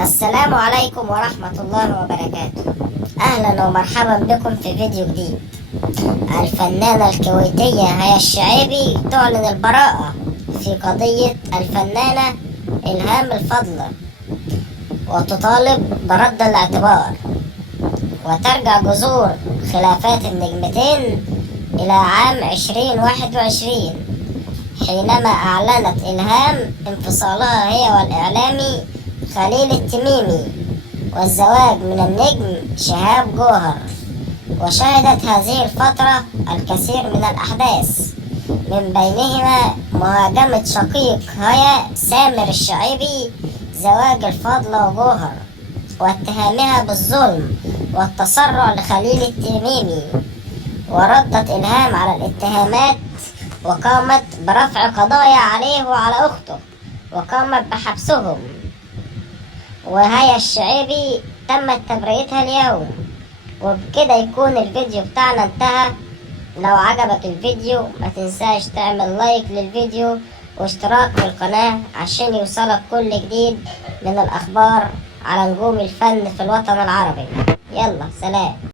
السلام عليكم ورحمة الله وبركاته. أهلا ومرحبا بكم في فيديو جديد. الفنانة الكويتية هيا الشعيبي تعلن البراءة في قضية الفنانة إلهام الفضل، وتطالب برد الاعتبار، وترجع جذور خلافات النجمتين إلى عام 2021 حينما أعلنت إلهام انفصالها هي والإعلامي خليل التميمي والزواج من النجم شهاب جوهر. وشهدت هذه الفترة الكثير من الأحداث، من بينهما مهاجمة شقيق هيا سامر الشعيبي زواج الفضل وجوهر، واتهامها بالظلم والتسرع لخليل التميمي. وردت إلهام على الاتهامات وقامت برفع قضايا عليه وعلى أخته، وقامت بحبسهم. وهيا الشعيبي تمت تبرئتها اليوم. وبكده يكون الفيديو بتاعنا انتهى. لو عجبك الفيديو ما تنساش تعمل لايك للفيديو واشتراك في القناة عشان يوصلك كل جديد من الأخبار على نجوم الفن في الوطن العربي. يلا سلام.